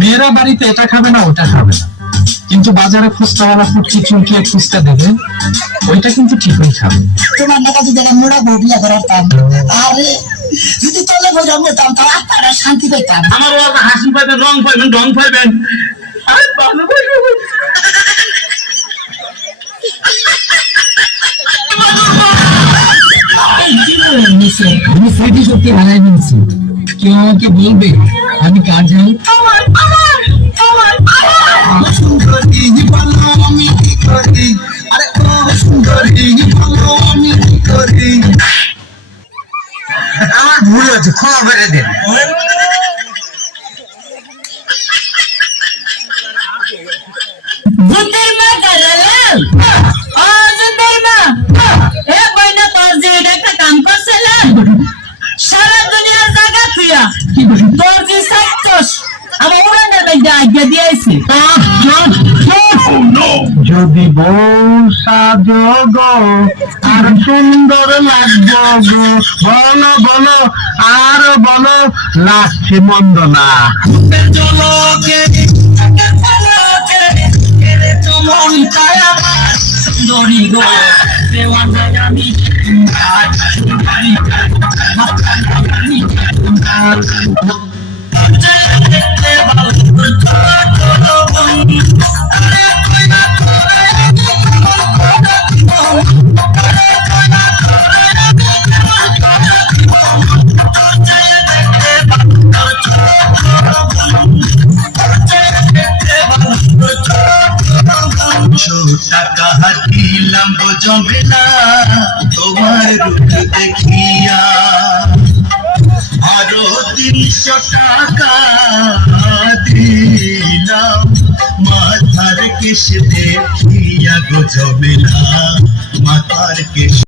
মেয়েরা বাড়িতে এটা খাবে না ওটা খাবে না, কিন্তু বাজারে ফুচকাওয়ালা ফুটকি চুলকিয়ে ফুচকা দেবে ওইটা কিন্তু ঠিকই খাবে। তোমার টাকা যদি মোড়া বউ বিয়া করাতাম, আরে যদি তলে বইরা বলতাম তাহলে আপনারা শান্তি পাইতাম। আমার বাবা হাসি পাইবেন, রং পাইবেন, ঢং পাইবেন। আরে ভালো আমি সেটি সত্যি ভালাই বলছি, কেউ আমাকে বলবে আমি কার যাই? সুন্দরী বলো আমি কি করি, আরে ও সুন্দরী বলো আমি কি করি। আমার ভুল হচ্ছে, ক্ষমা করে দেন। ভূতের মা দাঁড়ালাম, ও ভূতের মা, এ বইনা তোর যে এটা একটা কাম করছিলাম, সারা দুনিয়ার জায়গা তুইয়া তোর যে সাইটস আমার উড়ানের বাইরে আজ্ঞা দিয়েছি। যদি বউ সাজো গো আর সুন্দর লাগবো গো, বলো বলো আর বলো লাগছে মন্দ না। জলকে মন চায় আমার সুন্দরী গো, দেওয়ানা আমি দেখতে ভালো টাকা হাতিলাম জমে না তোমার রূপ দেখিয়া, আরো 300 টাকা দিলাম মাথার কেশ দেখিয়া গো জমে না মাথার কেশ।